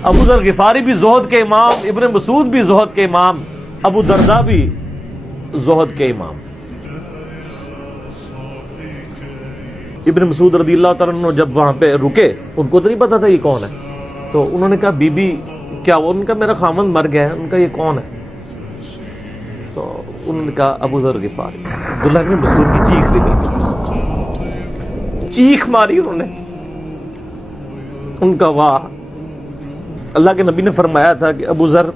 ابو ذر غفاری بھی زہد کے امام، ابن مسعود بھی زہد کے امام، ابو درداء بھی زہد کے امام۔ ابن مسعود رضی اللہ تعالیٰ عنہ جب وہاں پہ رکے، ان کو تو نہیں پتا تھا یہ کون ہے، تو انہوں نے کہا بی بی کیا؟ ان کا میرا خامند مر گیا ہے۔ ان کا یہ کون ہے؟ تو انہوں نے کہا ابو ذر غفاری۔ عبداللہ بن مسعود کی چیخ نکلی، چیخ ماری انہوں نے، ان کا واہ۔ اللہ کے نبی نے فرمایا تھا کہ ابو ذر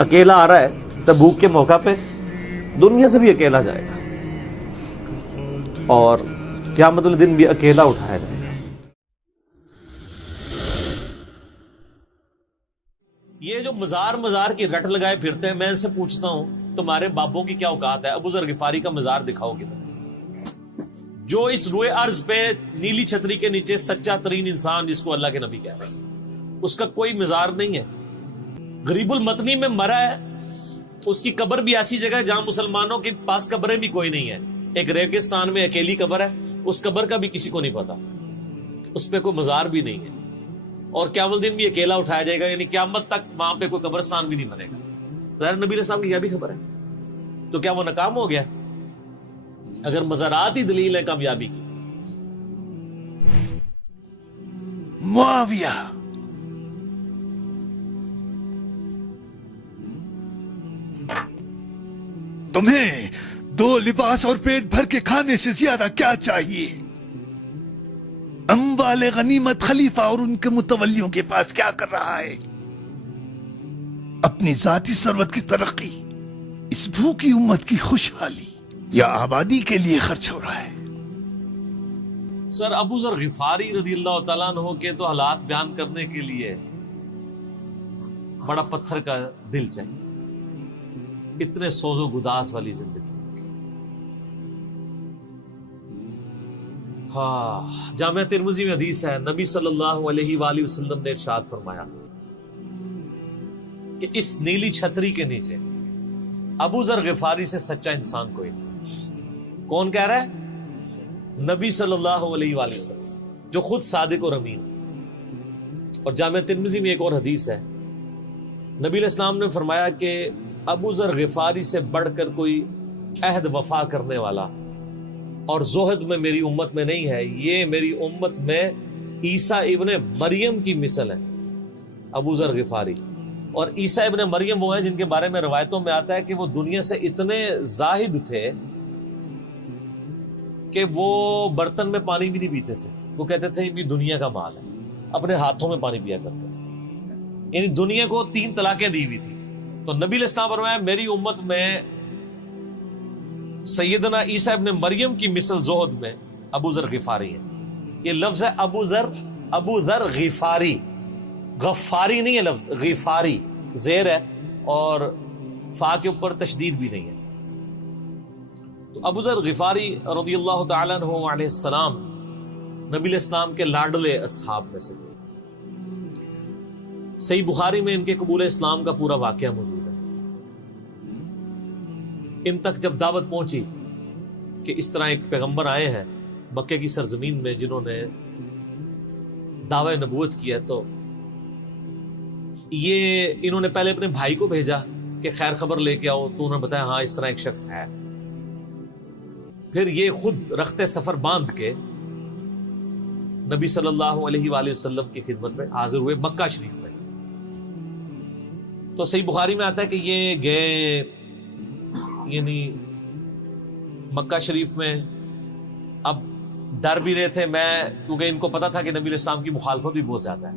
اکیلا آ رہا ہے تبوک کے موقع پہ، دنیا سے بھی اکیلا جائے گا، اور قیامت والے دن بھی اکیلا اٹھایا جائے گا۔ یہ جو مزار کی رٹ لگائے پھرتے ہیں، میں ان سے پوچھتا ہوں تمہارے بابوں کی کیا اوقات ہے؟ ابو ذر غفاری کا مزار دکھاؤ کدھر؟ جو اس روئے ارض پہ نیلی چھتری کے نیچے سچا ترین انسان جس کو اللہ کے نبی کہہ رہے ہیں، اس کا کوئی مزار نہیں ہے۔ غریب المتنی میں مرا ہے، اس کی قبر بھی ایسی جگہ ہے جہاں مسلمانوں کے پاس قبریں بھی کوئی نہیں ہے، ایک ریگستان میں اکیلی قبر ہے، اس قبر کا بھی کسی کو نہیں پتا، اس پہ کوئی مزار بھی نہیں ہے، اور قیامت دن بھی اکیلا اٹھایا جائے گا، یعنی قیامت تک وہاں پہ کوئی قبرستان بھی نہیں بنے گا۔ ظاہر نبی علیہ السلام کی یہ بھی خبر ہے، تو کیا وہ ناکام ہو گیا؟ اگر مزارات ہی دلیل ہے کامیابی کی۔ معاویہ تمہیں 2 لباس اور پیٹ بھر کے کھانے سے زیادہ کیا چاہیے؟ اموال غنیمت خلیفہ اور ان کے متولیوں کے پاس کیا کر رہا ہے؟ اپنی ذاتی ثروت کی ترقی، اس بھوکی امت کی خوشحالی یا آبادی کے لیے خرچ ہو رہا ہے؟ سر ابو ذر غفاری رضی اللہ تعالیٰ عنہ کے تو حالات بیان کرنے کے لیے بڑا پتھر کا دل چاہیے، اتنے سوز و گداز والی زندگی۔ ہاں، جامعہ ترمذی میں حدیث ہے، نبی صلی اللہ علیہ وآلہ وسلم نے ارشاد فرمایا کہ اس نیلی چھتری کے نیچے ابو ذر غفاری سے سچا انسان کوئی نہیں۔ کون کہہ رہا ہے؟ نبی صلی اللہ علیہ وآلہ وسلم، جو خود صادق اور امین۔ اور جامعہ ترمذی میں ایک اور حدیث ہے، نبی علیہ السلام نے فرمایا کہ ابو ذر غفاری سے بڑھ کر کوئی عہد وفا کرنے والا اور زہد میں میری امت میں نہیں ہے، یہ میری امت میں عیسیٰ ابن مریم کی مثل ہے، ابو ذر غفاری۔ اور عیسیٰ ابن مریم وہ ہیں جن کے بارے میں روایتوں میں آتا ہے کہ وہ دنیا سے اتنے زاہد تھے کہ وہ برتن میں پانی بھی نہیں پیتے تھے، وہ کہتے تھے یہ دنیا کا مال ہے، اپنے ہاتھوں میں پانی پیا کرتے تھے، یعنی دنیا کو 3 طلاقیں دی ہوئی تھی۔ تو نبی علیہ السلام فرمایا میری امت میں سیدنا عیسیٰ ابن مریم کی مثل زہد میں ابو ذر غفاری ہے۔ یہ لفظ ہے ابو ذر غفاری، غفاری نہیں ہے لفظ، غفاری زیر ہے اور فا کے اوپر تشدید بھی نہیں ہے۔ تو ابو ذر غفاری رضی اللہ تعالیٰ عنہ علیہ السلام نبی علیہ السلام کے لاڈلے اصحاب میں سے تھے۔ صحیح بخاری میں ان کے قبول اسلام کا پورا واقعہ موجود ہے۔ ان تک جب دعوت پہنچی کہ اس طرح ایک پیغمبر آئے ہیں مکے کی سرزمین میں جنہوں نے دعوی نبوت کیا، تو یہ انہوں نے پہلے اپنے بھائی کو بھیجا کہ خیر خبر لے کے آؤ، تو انہوں نے بتایا ہاں اس طرح ایک شخص ہے۔ پھر یہ خود رخت سفر باندھ کے نبی صلی اللہ علیہ وآلہ وسلم کی خدمت میں حاضر ہوئے مکہ شریف میں۔ تو صحیح بخاری میں آتا ہے کہ یہ گئے، یعنی مکہ شریف میں اب ڈر بھی رہے تھے، میں کیونکہ ان کو پتا تھا کہ نبی علیہ السلام کی مخالفت بھی بہت زیادہ ہے،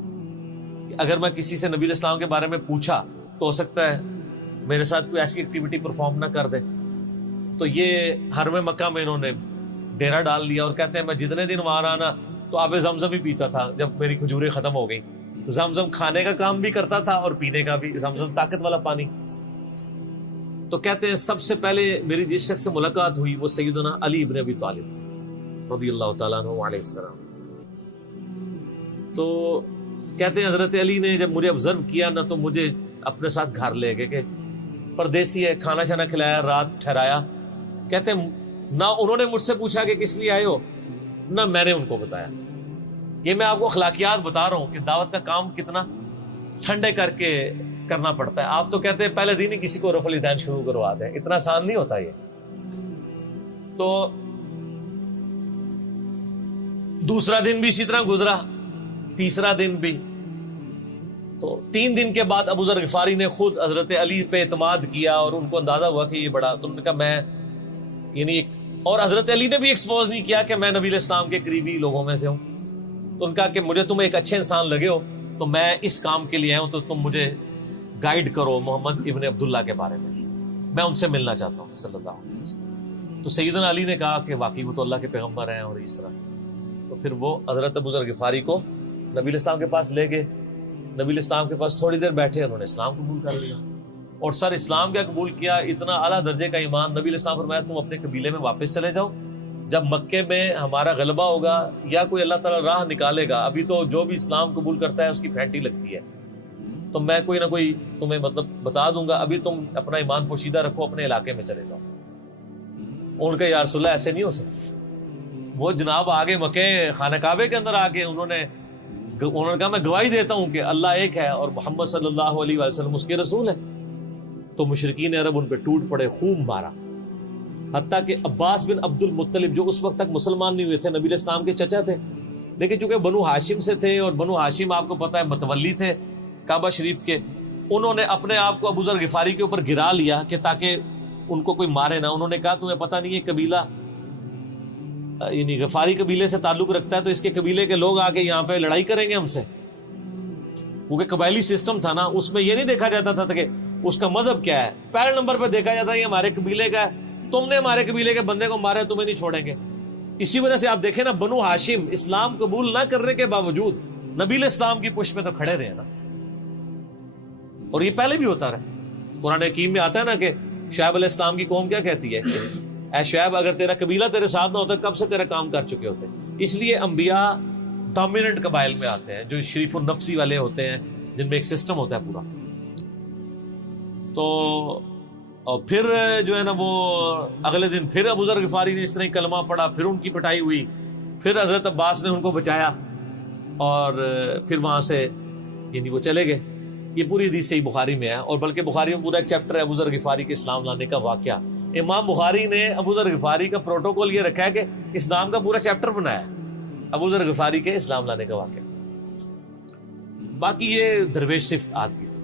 کہ اگر میں کسی سے نبی علیہ السلام کے بارے میں پوچھا تو ہو سکتا ہے میرے ساتھ کوئی ایسی ایکٹیویٹی پرفارم نہ کر دے۔ تو یہ حرم مکہ میں انہوں نے ڈیرا ڈال لیا، اور کہتے ہیں میں جتنے دن وہاں رہا نا تو آب زمزم ہی پیتا تھا، جب میری کھجوریں ختم ہو گئی۔ زمزم کھانے کا کام بھی کرتا تھا اور پینے کا بھی، زمزم طاقت والا پانی۔ تو کہتے ہیں سب سے پہلے میری جس شخص سے ملاقات ہوئی وہ سیدنا علی ابن ابی طالب تھے رضی اللہ تعالیٰ عنہ علیہ السلام۔ تو کہتے ہیں حضرت علی نے جب مجھے آبزرو کیا نا تو مجھے اپنے ساتھ گھر لے گئے، کہ پردیسی ہے، کھانا شانا کھلایا، رات ٹھہرایا۔ کہتے ہیں نہ انہوں نے مجھ سے پوچھا کہ کس لیے آئے ہو، نہ میں نے ان کو بتایا۔ یہ میں آپ کو اخلاقیات بتا رہا ہوں کہ دعوت کا کام کتنا ٹھنڈے کر کے کرنا پڑتا ہے. آپ تو کہتے ہیں پہلے دن ہی کسی کو رفع الیدین شروع کروا دیں, اتنا آسان نہیں ہوتا یہ. تو دوسرا دن بھی اسی طرح گزرا, تیسرا دن بھی. تو 3 دن کے بعد ابو ذر غفاری نے خود حضرت علی پہ اعتماد کیا, اور ان کو اندازہ ہوا کہ یہ بڑا, تم نے کہا میں یعنی اور حضرت علی نے بھی ایکسپوز نہیں کیا کہ میں نبی علیہ السلام کے قریبی لوگوں میں سے ہوں. تو ان کہا کہ مجھے تم ایک اچھے انسان لگے ہو, تو میں اس کام کے لیے آیا ہوں, تو تم مجھے گائیڈ کرو محمد ابن عبداللہ کے بارے میں ان سے ملنا چاہتا ہوں صلی اللہ علیہ وسلم. تو سیدنا علی نے کہا کہ واقعی وہ تو اللہ کے پیغمبر ہیں, اور اس طرح. تو پھر وہ حضرت ابو ذر غفاری کو نبی علیہ السلام کے پاس لے گئے. نبی علیہ السلام کے پاس تھوڑی دیر بیٹھے, انہوں نے اسلام قبول کر لیا. اور سر اسلام کیا قبول کیا, اتنا اعلیٰ درجے کا ایمان. نبی علیہ السلام فرمایا تم اپنے قبیلے میں واپس چلے جاؤ, جب مکے میں ہمارا غلبہ ہوگا یا کوئی اللہ تعالیٰ راہ نکالے گا, ابھی تو جو بھی اسلام قبول کرتا ہے اس کی پھینٹی لگتی ہے, تو میں کوئی نہ کوئی تمہیں مطلب بتا دوں گا, ابھی تم اپنا ایمان پوشیدہ رکھو, اپنے علاقے میں چلے جاؤ. ان کا یا رسول اللہ ایسے نہیں ہو سکتا. وہ جناب آگے مکے خانہ کعبے کے اندر آ کے انہوں نے کہا میں گواہی دیتا ہوں کہ اللہ ایک ہے اور محمد صلی اللہ علیہ وسلم اس کے رسول ہیں. تو مشرکین عرب ان پہ ٹوٹ پڑے, خوب مارا. حتیٰ کہ عباس بن عبد المطلب جو اس وقت تک مسلمان نہیں ہوئے تھے, نبی علیہ السلام کے چچا تھے, لیکن چونکہ بنو ہاشم سے تھے, اور بنو ہاشم آپ کو پتا ہے متولی تھے کعبہ شریف کے, انہوں نے اپنے آپ کو ابو ذر غفاری کے اوپر گرا لیا کہ تاکہ ان کو کوئی مارے نہ. انہوں نے کہا تمہیں پتہ نہیں ہے قبیلہ یعنی غفاری قبیلے سے تعلق رکھتا ہے, تو اس کے قبیلے کے لوگ آ کے یہاں پہ لڑائی کریں گے ہم سے. کیونکہ قبائلی سسٹم تھا نا, اس میں یہ نہیں دیکھا جاتا تھا کہ اس کا مذہب کیا ہے, پہلے نمبر پہ دیکھا جاتا ہے یہ ہمارے قبیلے کا ہے, تم نے ہمارے قبیلے کے بندے کو مارا, تمہیں نہیں چھوڑیں گے. اسی وجہ سے آپ دیکھیں نا, بنو ہاشم اسلام قبول نہ کرنے کے باوجود نبی علیہ السلام کی پشت میں تو کھڑے رہے نا, اور یہ پہلے بھی ہوتا رہا. قرآن حکیم میں آتا ہے نا کہ شعیب علیہ السلام کی قوم کیا کہتی ہے, اے شعیب اگر تیرا قبیلہ تیرے ساتھ نہ ہوتا کب سے تیرا کام کر چکے ہوتے. اس لیے انبیاء ڈومیننٹ قبائل میں آتے ہیں, جو شریف النفسی والے ہوتے ہیں, جن میں ایک سسٹم ہوتا ہے پورا. تو اور پھر جو ہے نا وہ اگلے دن پھر ابو ذر غفاری نے اس طرح کلمہ پڑھا, پھر ان کی پٹائی ہوئی, پھر حضرت عباس نے ان کو بچایا, اور پھر وہاں سے یعنی وہ چلے گئے. یہ پوری حدیث صحیح بخاری میں ہے, اور بلکہ بخاری میں پورا ایک چیپٹر ہے ابو ذر غفاری کے اسلام لانے کا واقعہ. امام بخاری نے ابو ذر غفاری کا پروٹوکول یہ رکھا ہے کہ اسلام کا پورا چیپٹر بنایا ہے ابو ذر غفاری کے اسلام لانے کا واقعہ. باقی یہ درویش صفت آدمی تھے,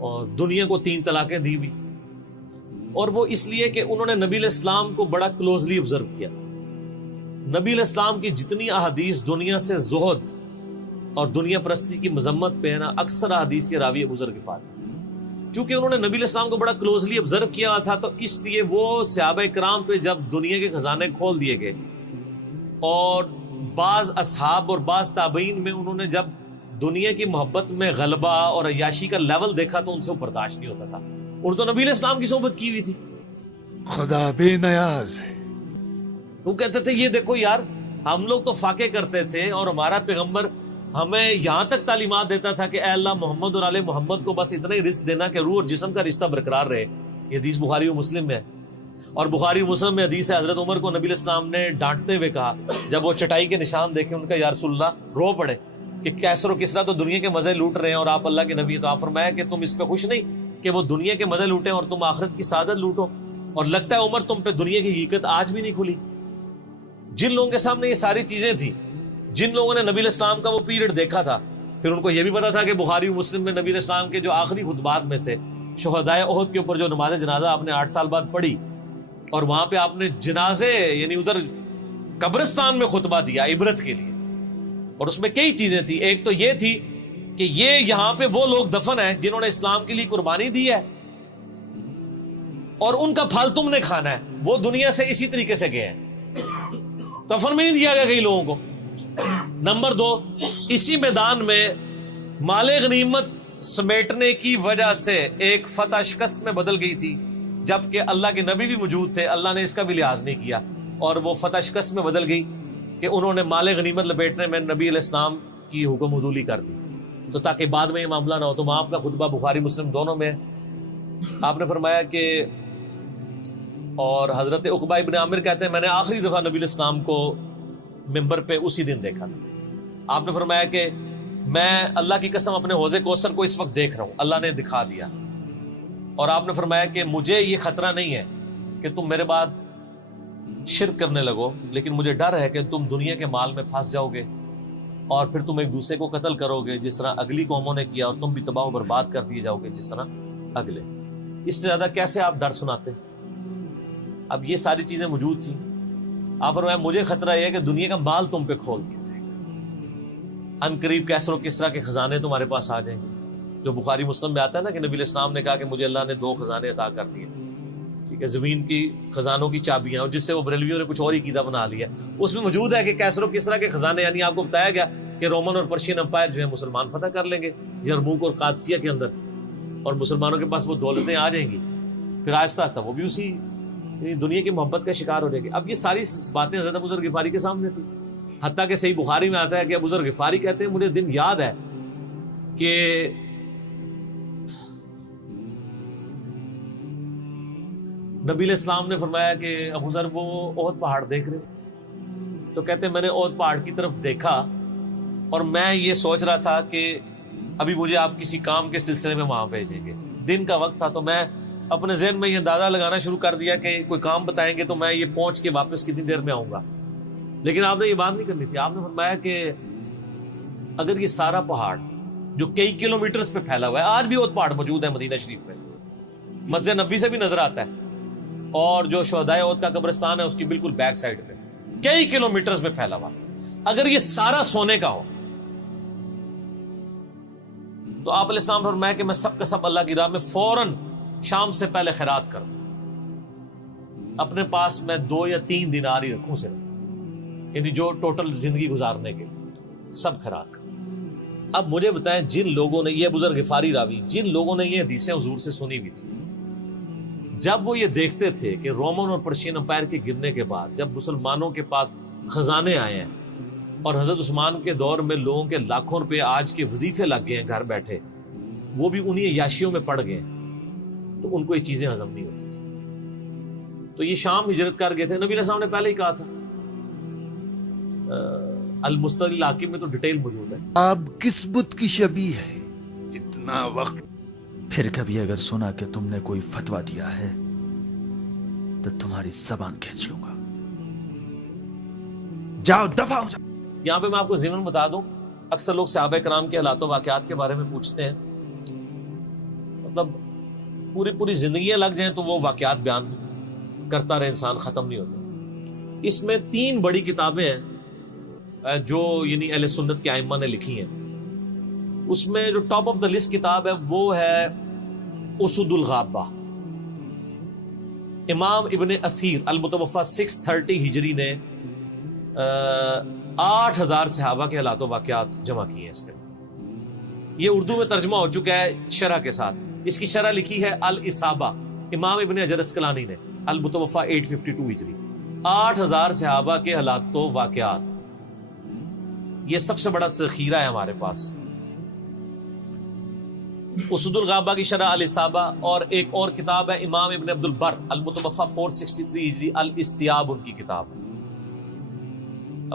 اور دنیا کو 3 طلاقیں دی ہوئی, اور وہ اس لیے کہ انہوں نے نبی علیہ السلام کو بڑا کلوزلی آبزرو کیا تھا. نبی علیہ السلام کی جتنی احادیث دنیا سے زہد اور دنیا پرستی کی مذمت پہ ہے نا, اکثر احادیث کے راوی ابو ذر غفاری. چونکہ انہوں نے نبی علیہ السلام کو بڑا کلوزلی آبزرو کیا تھا, تو اس لیے وہ صحابہ کرام پہ جب دنیا کے خزانے کھول دیے گئے, اور بعض اصحاب اور بعض تابعین میں انہوں نے جب دنیا کی محبت میں غلبہ اور عیاشی کا لیول دیکھا تو ان سے وہ برداشت نہیں ہوتا تھا. انہوں تو نبی علیہ السلام کی صحبت کی ہوئی تھی. خدا بے نیاز ہے. وہ کہتے تھے یہ دیکھو یار, ہم لوگ تو فاقے کرتے تھے, اور ہمارا پیغمبر ہمیں یہاں تک تعلیمات دیتا تھا کہ اے اللہ محمد اور آل محمد کو بس اتنا ہی رزق دینا کہ روح اور جسم کا رشتہ برقرار رہے. یہ حدیث بخاری و مسلم میں ہے, اور بخاری و مسلم میں حدیث ہے حضرت عمر کو نبی علیہ السلام نے ڈانٹتے ہوئے کہا, جب وہ چٹائی کے نشان دیکھے, ان کا یا رسول اللہ رو پڑے کہ کیسر و کسرا تو دنیا کے مزے لوٹ رہے ہیں اور آپ اللہ کے نبی. تو آپ فرمایا کہ تم اس پہ خوش نہیں کہ وہ دنیا کے مزے لوٹیں اور تم آخرت کی سعادت لوٹو. اور لگتا ہے عمر تم پہ دنیا کی حقیقت آج بھی نہیں کھلی. جن لوگوں کے سامنے یہ ساری چیزیں تھیں, جن لوگوں نے نبی علیہ السلام کا وہ پیریڈ دیکھا تھا, پھر ان کو یہ بھی پتا تھا کہ بخاری و مسلم میں نبی علیہ السلام کے جو آخری خطبات میں سے شہدائے احد کے اوپر جو نماز جنازہ آپ نے 8 سال بعد پڑھی, اور وہاں پہ آپ نے جنازے یعنی ادھر قبرستان میں خطبہ دیا عبرت کے لیے, اور اس میں کئی چیزیں تھیں. ایک تو یہ تھی کہ یہ یہاں پہ وہ لوگ دفن ہیں جنہوں نے اسلام کے لیے قربانی دی ہے, اور ان کا پھل تم نے کھانا ہے. وہ دنیا سے اسی طریقے سے گئے ہیں, دفن میں نہیں دیا گیا کئی لوگوں کو. نمبر 2, اسی میدان میں مال غنیمت سمیٹنے کی وجہ سے ایک فتح شکست میں بدل گئی تھی, جبکہ اللہ کے نبی بھی موجود تھے. اللہ نے اس کا بھی لحاظ نہیں کیا, اور وہ فتح شکست میں بدل گئی کہ انہوں نے مال غنیمت لپیٹنے میں نبی علیہ السلام کی حکم حدولی کر دی, تو تاکہ بعد میں یہ معاملہ نہ ہو. تو وہاں آپ کا خطبہ بخاری مسلم دونوں میں ہے. آپ نے فرمایا کہ, اور حضرت عقبہ ابن عامر کہتے ہیں میں نے آخری دفعہ نبی علیہ السلام کو ممبر پہ اسی دن دیکھا تھا. آپ نے فرمایا کہ میں اللہ کی قسم اپنے حوض کوثر کو اس وقت دیکھ رہا ہوں، اللہ نے دکھا دیا، اور آپ نے فرمایا کہ مجھے یہ خطرہ نہیں ہے کہ تم میرے بعد شرک کرنے لگو، لیکن مجھے ڈر ہے کہ تم دنیا کے مال میں پھنس جاؤ گے اور پھر تم ایک دوسرے کو قتل کرو گے جس طرح اگلی قوموں نے کیا، اور تم بھی تباہ و برباد کر دیے جاؤ گے جس طرح اگلے۔ اس سے زیادہ کیسے آپ ڈر سناتے؟ اب یہ ساری چیزیں موجود تھیں۔ آپ فرمایا مجھے خطرہ یہ ہے کہ دنیا کا مال تم پہ کھول دیا جائے گا، ان قریب کیسر و کسرا کے خزانے تمہارے پاس آ جائیں گے، جو بخاری مسلم میں آتا ہے نا کہ نبی علیہ السلام نے کہا کہ مجھے اللہ نے 2 خزانے عطا کر دیے، ٹھیک ہے، زمین کی خزانوں کی چابیاں، اور جس سے وہ بریلویوں نے کچھ اور ہی قیدا بنا لیا۔ اس میں موجود ہے کہ کیسر و کسرا کے خزانے، یعنی آپ کو بتایا گیا کہ رومن اور پرشین امپائر جو ہے مسلمان فتح کر لیں گے یرموک اور قادسیہ کے اندر، اور مسلمانوں کے پاس وہ دولتیں آ جائیں گی، پھر آہستہ آہستہ وہ بھی اسی دنیا کی محبت کا شکار ہو جائے گی۔ اب یہ ساری باتیں حضرت ابو ذر غفاری کے سامنے تھی، حتیٰ کہ صحیح بخاری میں آتا ہے کہ ابو ذر غفاری کہتے ہیں مجھے دن یاد ہے کہ نبی علیہ السلام نے فرمایا کہ ابو ذر وہ احد پہاڑ دیکھ رہے، تو کہتے ہیں میں نے احد پہاڑ کی طرف دیکھا اور میں یہ سوچ رہا تھا کہ ابھی مجھے آپ کسی کام کے سلسلے میں وہاں بھیجیں گے، دن کا وقت تھا، تو میں اپنے ذہن میں یہ اندازہ لگانا شروع کر دیا کہ کوئی کام بتائیں گے تو میں یہ پہنچ کے واپس کتنی دیر میں آؤں گا، لیکن آپ نے یہ بات نہیں کرنی تھی۔ آپ نے فرمایا کہ اگر یہ سارا پہاڑ جو کئی کلومیٹرز پہ پھیلا ہوا ہے، آج بھی احد پہاڑ موجود ہے مدینہ شریف میں، مسجد نبی سے بھی نظر آتا ہے، اور جو شہدائے احد کا قبرستان ہے اس کی بالکل بیک سائڈ پہ کئی کلومیٹرز پہ پھیلا ہوا، اگر یہ سارا سونے کا ہو تو آپ علیہ السلام فرمایا کہ میں سب کا سب اللہ کی راہ میں فوراً شام سے پہلے خیرات کر دوں، اپنے پاس میں 2 یا 3 دینار ہی رکھوں صرف، یعنی جو ٹوٹل زندگی گزارنے کے سب خیرات کر دوں۔ اب مجھے بتائیں جن لوگوں نے، یہ ابو ذر غفاری راوی، جن لوگوں نے یہ حدیثیں حضور سے سنی ہوئی تھی، جب وہ یہ دیکھتے تھے کہ رومن اور پرشین امپائر کے گرنے کے بعد جب مسلمانوں کے پاس خزانے آئے ہیں اور حضرت عثمان کے دور میں لوگوں کے لاکھوں روپے آج کے وظیفے لگ گئے ہیں گھر بیٹھے، وہ بھی انہی عیاشیوں میں پڑ گئے، تو ان کو یہ چیزیں ہضم نہیں ہوتی تھی، تو یہ شام ہجرت کر گئے تھے۔ نبی علیہ السلام نے پہلے ہی کہا تھا، المستدرک الحاکم میں تو ڈیٹیل موجود ہے۔ آپ کس بت کی شبیہ ہے؟ اتنا وقت پھر کبھی اگر سنا کہ تم نے کوئی فتویٰ دیا ہے تو تمہاری زبان کھینچ لوں گا، جاؤ دفع ہو جاؤ۔ یہاں پہ میں آپ کو ضمن بتا دوں، اکثر لوگ صحابہ کرام کے حالات و واقعات کے بارے میں پوچھتے ہیں، مطلب پوری زندگیاں لگ جائیں تو وہ واقعات بیان کرتا رہے انسان، ختم نہیں ہوتا۔ اس میں 3 بڑی کتابیں ہیں جو یعنی اہل سنت کے ائمہ نے لکھی ہیں، اس میں جو ٹاپ آف دا لسٹ کتاب ہے وہ ہے اسد الغابہ۔ امام ابن اثیر المتوفی 630 ہجری نے 8000 صحابہ کے حالات و واقعات جمع کیے ہیں اس کے، یہ اردو میں ترجمہ ہو چکا ہے شرح کے ساتھ۔ اس کی شرح لکھی ہے الاصابہ، امام ابن حجر اسقلانی نے، المتوفی 852 ہجری۔ 8000 صحابہ کے حالات و واقعات، یہ سب سے بڑا ذخیرہ ہے ہمارے پاس۔ اسد الغابہ کی شرح الاصابہ، اور ایک اور کتاب ہے امام ابن عبد البر المتوفی 463 ہجری، الاستیاب ان کی کتاب،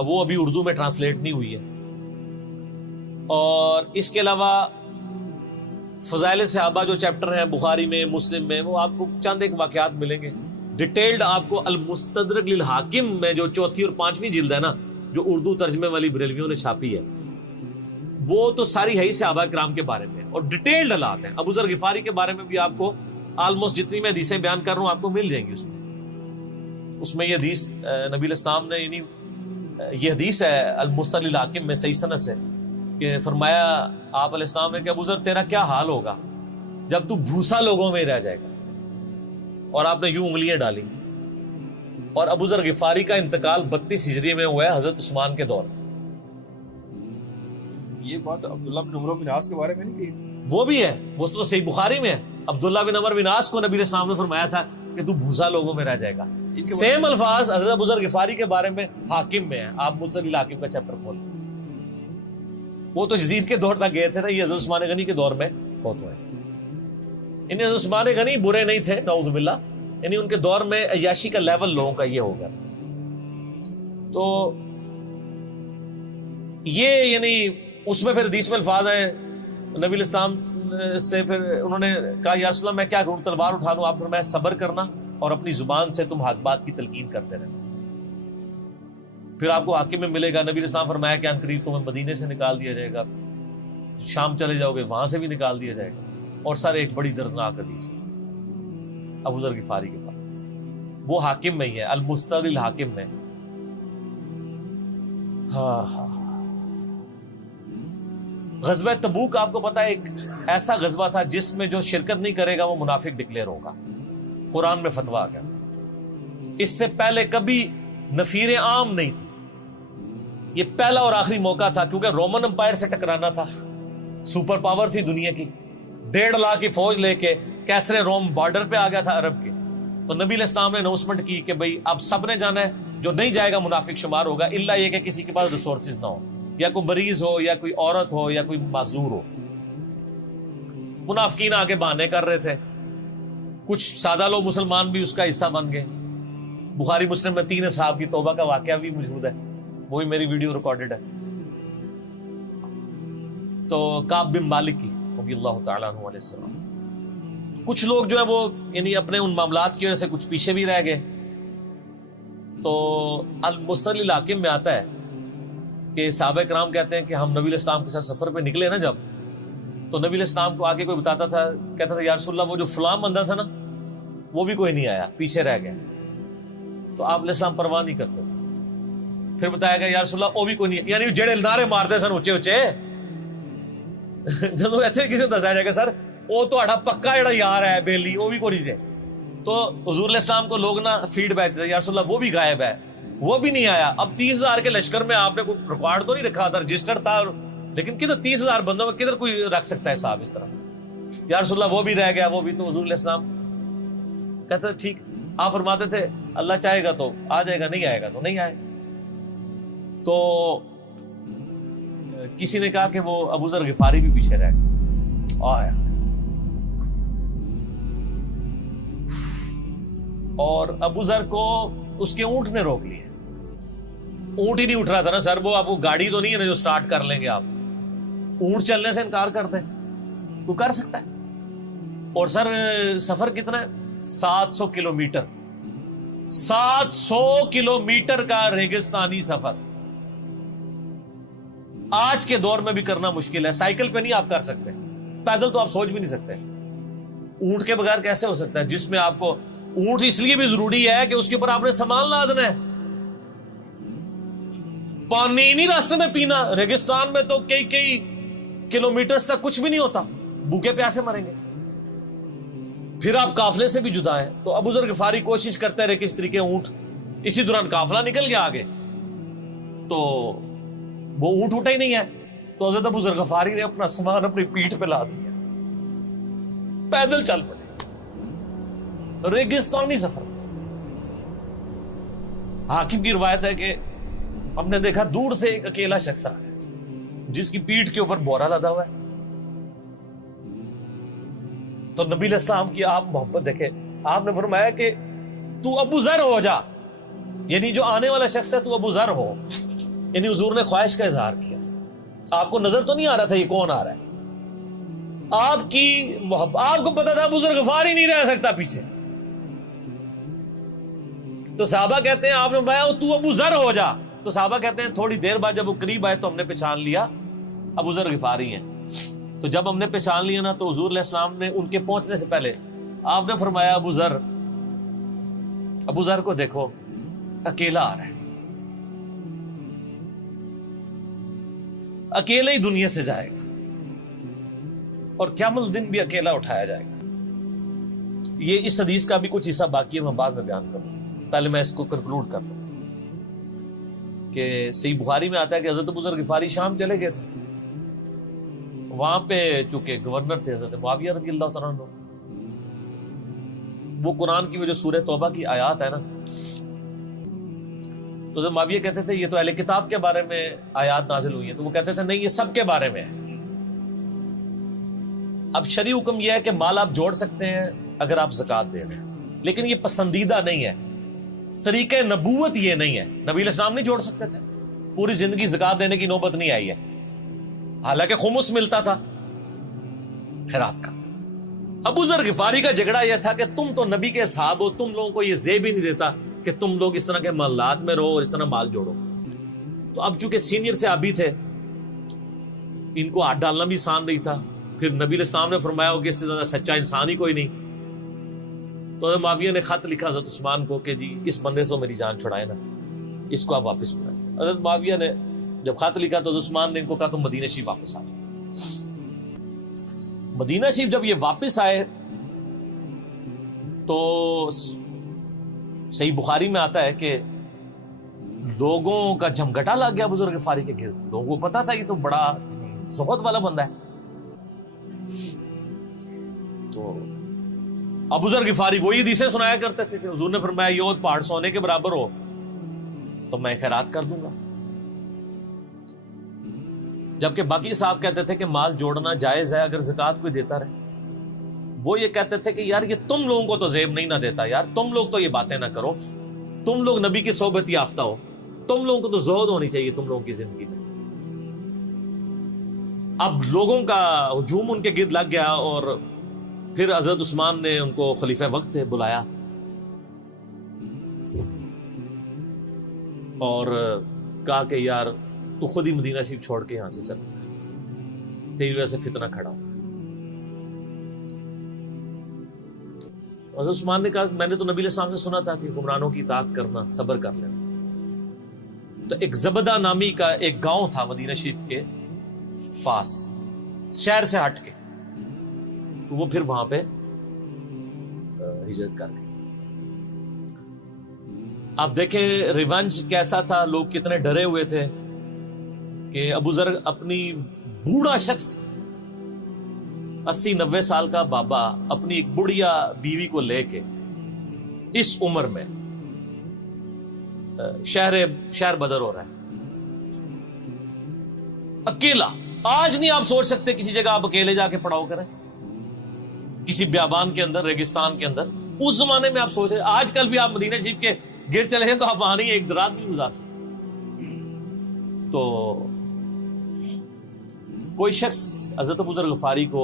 وہ ابھی اردو میں ٹرانسلیٹ نہیں ہوئی ہے۔ اور اس کے علاوہ فضائل صحابہ جو چیپٹر ہیں بخاری میں، مسلم میں، وہ آپ کو چند ایک واقعات ملیں گے ڈیٹیلڈ۔ آپ کو المستدرک للحاکم میں جو 4تھی اور 5ویں جلد ہے نا، جو اردو ترجمے والی بریلویوں نے چھاپی ہے، وہ تو ساری ہے ہی صحابہ کرام کے بارے میں، اور ڈیٹیلڈ حالات ہیں۔ ابو ذر غفاری کے بارے میں بھی آپ کو آلموسٹ جتنی میں حدیثیں بیان کر رہا ہوں آپ کو مل جائیں گی اس میں یہ حدیث نبی علیہ السلام نے، یعنی یہ حدیث ہے المستدرک للحاکم میں صحیح سند سے، کہ فرمایا آپ علیہ السلام نے کہ ابو ذر تیرا کیا حال ہوگا جب تو بھوسا لوگوں میں رہ جائے گا، اور آپ نے یوں انگلیاں ڈالی، اور ابو ذر غفاری کا انتقال 32 ہجری میں ہوا ہے حضرت عثمان کے دور میں۔ یہ بات عبداللہ بن عمر بن عاص کے بارے میں نہیں کہی تھی؟ وہ بھی ہے، وہ تو صحیح بخاری میں ہے، عبداللہ بن عمر بن عاص کو نبی علیہ السلام نے فرمایا تھا کہ تو بھوسا لوگوں میں رہ جائے گا۔ سیم الفاظ حضرت ابو ذر غفاری کے بارے میں حاکم میں ہے، آپ مستدرک الحاکم کا چیپٹر کھول، وہ تو یزید کے دور تک گئے تھے نا، یہ حضرت عثمان غنی کے دور میں بہت ہوئے۔ انہیں حضرت عثمان غنی برے نہیں تھے نعوذ باللہ، یعنی ان کے دور میں عیاشی کا لیول لوگوں کا یہ ہو گیا تھا۔ تو یہ یعنی اس میں پھر حدیث میں الفاظ ہیں نبی الاسلام سے، پھر انہوں نے کہا یا رسول اللہ میں کیا کروں، تلوار اٹھا لوں؟ آپ فرمایا صبر کرنا اور اپنی زبان سے تم حق بات کی تلقین کرتے رہنا، پھر آپ کو حاکم میں ملے گا۔ نبی الاسلام فرمایا کہ عنقریب تمہیں مدینے سے نکال دیا جائے گا، شام چلے جاؤ گے وہاں سے بھی نکال دیا جائے گا۔ اور سر ایک بڑی دردناک حدیث ابو ذر غفاری کے پاس، وہ حاکم میں ہی ہے، المستدرک الحاکم میں۔ ہاں غزوہ تبوک آپ کو پتا ہے ایک ایسا غزوہ تھا جس میں جو شرکت نہیں کرے گا وہ منافق ڈکلیئر ہوگا، قرآن میں فتویٰ آ گیا تھا۔ اس سے پہلے کبھی نفیر عام نہیں تھی، یہ پہلا اور آخری موقع تھا، کیونکہ رومن امپائر سے ٹکرانا تھا، سپر پاور تھی دنیا کی، 1.5 لاکھ کی فوج لے کے کیسرے روم بارڈر پہ آ گیا تھا عرب کے۔ تو نبی علیہ السلام نے اناؤنسمنٹ کی کہ بھئی اب سب نے جانا ہے، جو نہیں جائے گا منافق شمار ہوگا، الا یہ کہ کسی کے پاس ریسورسز نہ ہو، یا کوئی مریض ہو، یا کوئی عورت ہو، یا کوئی معذور ہو۔ منافقین آگے بہانے کر رہے تھے، کچھ سادہ لوگ مسلمان بھی اس کا حصہ بن گئے۔ بخاری مسلم میں 3 اصحاب کی توبہ کا واقعہ بھی موجود ہے، وہ بھی میری ویڈیو ریکارڈڈ ہے۔ تو کعب بن مالک کی رضی اللہ تعالیٰ عنہ علیہ السلام، کچھ لوگ جو ہے وہ یعنی اپنے ان معاملات کی وجہ سے کچھ پیچھے بھی رہ گئے۔ تو المستدرک الحاکم میں آتا ہے کہ صحابہ کرام کہتے ہیں کہ ہم نبی علیہ السلام کے ساتھ سفر پہ نکلے نا جب، تو نبی علیہ السلام کو آگے کوئی بتاتا تھا، کہتا تھا یا رسول اللہ وہ جو فلاں بندہ تھا نا وہ بھی کوئی نہیں آیا، پیچھے رہ گیا۔ تو آپ علیہ السلام پرواہ نہیں کرتے تھے۔ پھر بتایا گیا یا رسول اللہ وہ بھی کوئی نہیں، یعنی جڑے نعرے مارتے سن اچے اچے، جدو ایتھے کسی کو دسایا جائے گا سر وہ تہاڈا پکا جڑا یار ہے بیلی وہ بھی کوئی نہیں جائے، تو حضور علیہ السلام کو لوگ نا فیڈ بیک دیتے یا رسول اللہ وہ بھی غائب ہے، وہ بھی نہیں آیا۔ اب 30,000 کے لشکر میں آپ نے کوئی ریکارڈ تو نہیں رکھا تھا، رجسٹر تھا، لیکن کدھر 30,000 بندوں میں کدھر کوئی رکھ سکتا ہے صاحب اس طرح؟ یا رسول اللہ وہ بھی رہ گیا، وہ بھی۔ تو حضور علیہ السلام کہتے تھے ٹھیک، آپ فرماتے تھے اللہ چاہے گا تو آ جائے گا، نہیں آئے گا تو نہیں آئے۔ تو کسی نے کہا کہ وہ ابو ذر غفاری بھی پیچھے رہ گئے، آیا اور ابو ذر کو اس کے اونٹ نے روک لیا۔ اونٹ ہی نہیں اٹھ رہا تھا نا سر، وہ آپ کو گاڑی تو نہیں ہے نا جو سٹارٹ کر لیں گے آپ، اونٹ چلنے سے انکار کرتے ہیں، وہ کر سکتا ہے۔ اور سر سفر کتنا ہے؟ 700 کلومیٹر، 700 کلومیٹر کا ریگستانی سفر آج کے دور میں بھی کرنا مشکل ہے۔ سائیکل پہ نہیں آپ کر سکتے، پیدل تو آپ سوچ بھی نہیں سکتے، اونٹ کے بغیر کیسے ہو سکتا ہے؟ جس میں آپ کو اونٹ اس لیے بھی ضروری ہے کہ اس کے اوپر آپ نے سامان لادنا ہے، پانی نہیں راستے میں پینا۔ ریگستان میں تو کئی کلومیٹر تک کچھ بھی نہیں ہوتا، بھوکے پیاسے مریں گے۔ پھر آپ قافلے سے بھی جدا ہیں۔ تو ابو ذر غفاری کوشش کرتے رہے کس طریقے اونٹ، اسی دوران قافلہ نکل گیا آگے، تو وہ اونٹ اٹھا ہی نہیں ہے۔ تو حضرت ابو ذر غفاری نے اپنا سامان اپنی پیٹھ پہ لاد دیا، پیدل چل پڑے ریگستانی سفر۔ حاکم کی روایت ہے کہ ہم نے دیکھا دور سے ایک اکیلا شخص آیا جس کی پیٹھ کے اوپر بورا لدا ہوا ہے۔ تو نبی علیہ السلام کی آپ محبت دیکھے، آپ نے فرمایا کہ تو ابو ذر ہو جا، یعنی جو آنے والا شخص ہے تو ابو ذر ہو، یعنی حضور نے خواہش کا اظہار کیا۔ آپ کو نظر تو نہیں آ رہا تھا یہ کون آ رہا ہے، آپ کی محبت، آپ کو پتا تھا ابو ذر غفاری نہیں رہ سکتا پیچھے۔ تو صحابہ کہتے ہیں آپ نے فرمایا تو ابو ذر ہو جا، تو صحابہ کہتے ہیں تھوڑی دیر بعد جب وہ قریب آئے تو ہم نے پہچان لیا ابو ذر غفاری ہیں۔ تو جب ہم نے پہچان لیا نا تو حضور علیہ السلام نے ان کے پہنچنے سے پہلے آپ نے فرمایا ابو ذر کو دیکھو اکیلا آ رہا ہے، اکیلے ہی دنیا سے جائے گا اور قیامت دن بھی اکیلا اٹھایا جائے گا۔ یہ اس حدیث کا بھی کچھ حصہ باقی ہے، میں بعد میں بیان کروں، پہلے میں اس کو کنکلوڈ کر لوں کہ صحیح بخاری میں آتا ہے کہ حضرت ابو ذر غفاری شام چلے گئے تھے، وہاں پہ چونکہ گورنر تھے حضرت معاویہ رضی اللہ تعالیٰ عنہ، وہ قرآن کی وہ جو سورہ توبہ کی آیات ہے نا، تو حضرت معاویہ کہتے تھے یہ تو اہل کتاب کے بارے میں آیات نازل ہوئی ہیں، تو وہ کہتے تھے نہیں یہ سب کے بارے میں ہے۔ اب شرعی حکم یہ ہے کہ مال آپ جوڑ سکتے ہیں اگر آپ زکوٰۃ دے رہے ہیں، لیکن یہ پسندیدہ نہیں ہے، طریقہ نبوت یہ نہیں ہے۔ نبی علیہ السلام نہیں جوڑ سکتے تھے، پوری زندگی زکوٰۃ دینے کی نوبت نہیں آئی ہے، حالانکہ خمس ملتا تھا، خیرات کرتے تھے۔ ابو ذر غفاری کا جھگڑا یہ تھا کہ تم تو نبی کے صحاب ہو، تم لوگوں کو یہ زیب ہی نہیں دیتا کہ تم لوگ اس طرح کے محلات میں رہو اور اس طرح مال جوڑو۔ تو اب چونکہ سینئر صحابی تھے، ان کو ہاتھ ڈالنا بھی آسان نہیں تھا۔ پھر نبی علیہ السلام نے فرمایا ہو کہ اس سے زیادہ سچا انسان ہی کوئی نہیں۔ تو حضرت معاویہ نے خط لکھا حضرت عثمان کو کہ جی اس بندے سے میری جان چھڑائے نا، اس کو آپ واپس بلائیں۔ حضرت معاویہ نے جب خط لکھا تو حضرت عثمان نے ان کو کہا تم مدینہ شریف واپس آ جاؤ۔ مدینہ شریف جب یہ واپس آئے تو صحیح بخاری میں آتا ہے کہ لوگوں کا جھمگٹا لگ گیا ابو ذر غفاری کے گرد۔ لوگوں کو پتا تھا یہ تو بڑا زہد والا بندہ ہے۔ تو ابو ذر غفاری وہی حدیثیں سنایا کرتے تھے کہ حضور نے فرمایا یہ احد پہاڑ سونے کے برابر ہو تو میں خیرات کر دوں گا، جبکہ باقی صاحب کہتے تھے کہ مال جوڑنا جائز ہے اگر زکوٰۃ کوئی دیتا رہے۔ وہ یہ کہتے تھے کہ یار یہ تم لوگوں کو تو زیب نہیں نہ دیتا، یار تم لوگ تو یہ باتیں نہ کرو، تم لوگ نبی کی صحبت یافتہ ہو، تم لوگوں کو تو زہد ہونی چاہیے تم لوگوں کی زندگی میں۔ اب لوگوں کا ہجوم ان کے گرد لگ گیا اور پھر حضرت عثمان نے ان کو خلیفہ وقت بلایا اور کہا کہ یار تو خود ہی مدینہ شریف چھوڑ کے یہاں سے چلا جا، تیری وجہ سے فتنہ کھڑا ہو۔ حضرت عثمان نے کہا میں نے تو نبی علیہ السلام سے سنا تھا کہ حکمرانوں کی اطاعت کرنا، صبر کر لینا۔ تو ایک زبدہ نامی کا ایک گاؤں تھا مدینہ شریف کے پاس، شہر سے ہٹ کے، تو وہ پھر وہاں پہ ہجرت کر گئے۔ آپ دیکھیں ریونج کیسا تھا، لوگ کتنے ڈرے ہوئے تھے کہ ابو ذر اپنی بوڑھا شخص 80-90 سال کا بابا اپنی ایک بڑھیا بیوی کو لے کے اس عمر میں شہر بدر ہو رہا ہے اکیلا۔ آج نہیں آپ سوچ سکتے کسی جگہ آپ اکیلے جا کے پڑاؤ کریں، کسی بیابان کے اندر، ریگستان کے اندر۔ اس زمانے میں آپ سوچ رہے، آج کل بھی آپ مدینہ شریف کے گرد چلے جائیں تو آپ وہاں نہیں ایک رات بھی گزار سکتے۔ تو کوئی شخص حضرت ابو ذر غفاری کو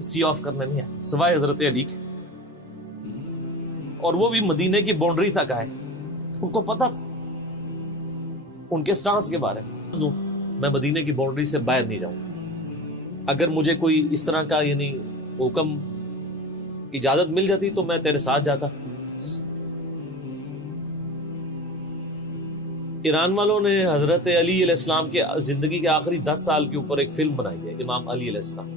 سی آف کرنے نہیں آیا سوائے حضرت علی کے، اور وہ بھی مدینے کی باؤنڈری تک آئے۔ ان کو پتا تھا ان کے سٹانس کے بارے میں مدینے کی باؤنڈری سے باہر نہیں جاؤں، اگر مجھے کوئی اس طرح کا یعنی حکم اجازت مل جاتی تو میں تیرے ساتھ جاتا۔ ایران والوں نے حضرت علی علیہ السلام کے زندگی کے آخری 10 سال کے اوپر ایک فلم بنائی ہے، امام علی علیہ السلام۔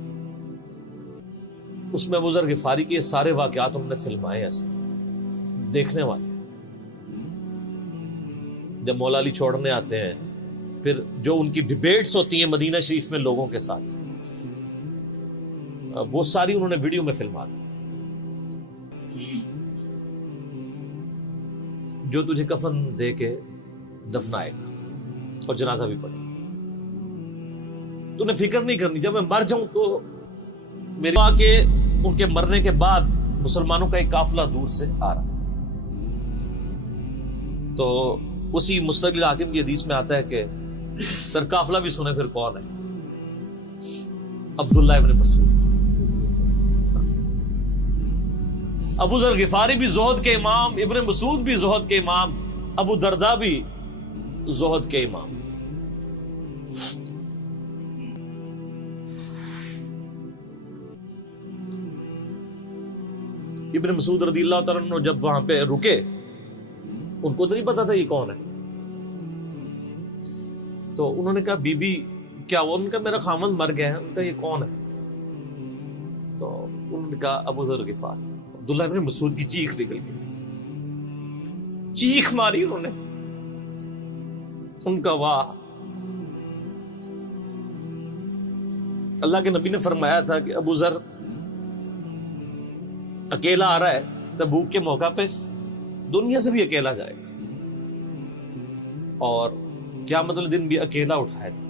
اس میں ابو ذر غفاری کے سارے واقعات انہوں نے فلمائے ہیں، دیکھنے والے۔ جب مولا علی چھوڑنے آتے ہیں، پھر جو ان کی ڈیبیٹس ہوتی ہیں مدینہ شریف میں لوگوں کے ساتھ، وہ ساری انہوں نے ویڈیو میں فلما دی۔ جو تجھے کفن دے کے دفنائے گا اور جنازہ بھی پڑے گا، تو نے فکر نہیں کرنی، جب میں مر جاؤں تو میرے آ کے ان کے مرنے کے بعد مسلمانوں کا ایک قافلہ دور سے آ رہا تھا۔ تو اسی مستقل حاکم کی حدیث میں آتا ہے کہ سر قافلہ بھی سنے پھر کون ہے؟ عبداللہ ابن مسعود۔ ابو ذر غفاری بھی زہد کے امام، ابن مسعود بھی زہد کے امام، ابو درداء بھی زہد کے امام۔ ابن مسعود رضی اللہ تعالیٰ عنہ جب وہاں پہ رکے، ان کو تو نہیں پتا تھا یہ کون ہے، تو انہوں نے کہا بی بی کیا وہ؟ ان کا میرا خامند مر گیا ہے۔ ان کا یہ کون ہے؟ تو انہوں نے کہا ابو ذر غفاری۔ عبداللہ ابن مسعود کی چیخ نکل گئی، چیخ ماری انہوں نے، ان کا واہ۔ اللہ کے نبی نے فرمایا تھا کہ ابو ذر اکیلا آ رہا ہے تبوک کے موقع پہ، دنیا سے بھی اکیلا جائے گا، اور قیامت والے دن بھی اکیلا اٹھائے گا۔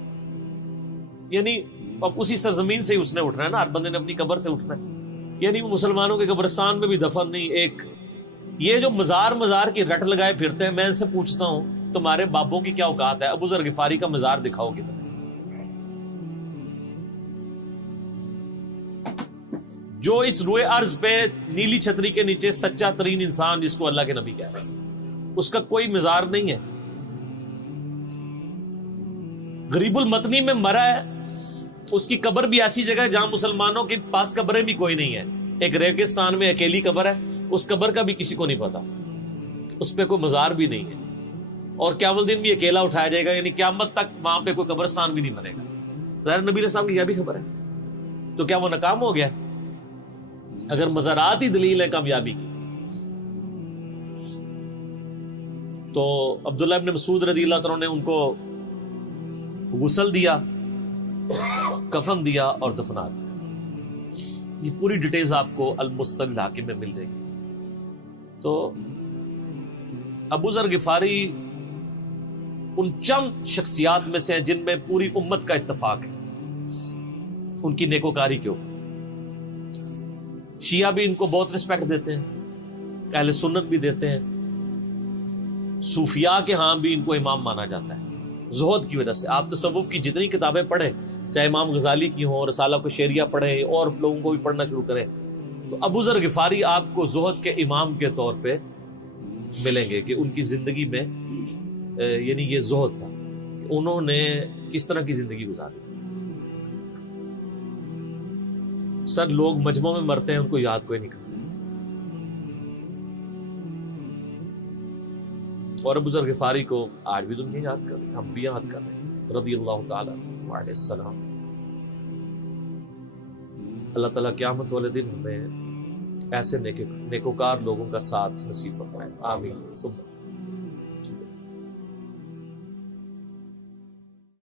یعنی اب اسی سرزمین سے ہی اس نے اٹھنا ہے نا، ہر بندے نے اپنی قبر سے اٹھنا ہے، یعنی وہ مسلمانوں کے قبرستان میں بھی دفن نہیں۔ ایک یہ جو مزار کی رٹ لگائے پھرتے ہیں، میں ان سے پوچھتا ہوں تمہارے بابوں کی کیا اوقات ہے؟ ابو ذر غفاری کا مزار دکھاؤ کدھر؟ جو اس روئے ارض پہ نیلی چھتری کے نیچے سچا ترین انسان جس کو اللہ کے نبی کہہ رہے ہیں، اس کا کوئی مزار نہیں ہے. غریب المتنی میں مرا ہے، اس کی قبر بھی ایسی جگہ ہے جہاں مسلمانوں کے پاس قبریں بھی کوئی نہیں ہے. ایک ریگستان میں اکیلی قبر ہے، اس قبر کا بھی کسی کو نہیں پتا، اس پہ کوئی مزار بھی نہیں ہے، اور قیامت الدین بھی اکیلا اٹھایا جائے گا، یعنی قیامت تک وہاں پہ کوئی قبرستان بھی نہیں بنے گا. ظاہر نبی علیہ السلام کی یہ بھی خبر ہے، تو کیا وہ ناکام ہو گیا؟ اگر مزارات ہی دلیل ہے کامیابی کی، تو عبداللہ ابن مسعود رضی اللہ عنہ نے ان کو غسل دیا، کفن دیا اور دفنا دیا. یہ پوری ڈیٹیلز آپ کو المستدرک الحاکم میں مل جائے گی. تو ابو ذر غفاری ان چند شخصیات میں سے ہیں جن میں پوری امت کا اتفاق ہے ان کی نیکوکاری کے اوپر. شیعہ بھی ان کو بہت رسپیکٹ دیتے ہیں، اہل سنت بھی دیتے ہیں، صوفیاء کے ہاں بھی ان کو امام مانا جاتا ہے زہد کی وجہ سے. آپ تصوف کی جتنی کتابیں پڑھیں، چاہے امام غزالی کی ہوں، رسالہ کو شیریہ پڑھیں، اور لوگوں کو بھی پڑھنا شروع کریں، تو ابو ذر غفاری آپ کو زہد کے امام کے طور پہ ملیں گے کہ ان کی زندگی میں یعنی یہ زہد تھا، انہوں نے کس طرح کی زندگی گزاری. سر لوگ مجمع میں مرتے ہیں، ان کو یاد کوئی نہیں کرتا، اور ابو ذر غفاری کو آج بھی دنیا یاد کر رہے ہیں، ہم بھی یاد کر رہے ہیں رضی اللہ تعالی علیہ السلام. اللہ تعالیٰ قیامت والے دن ہمیں ایسے نیکوکار لوگوں کا ساتھ نصیب فرمائے. آمین.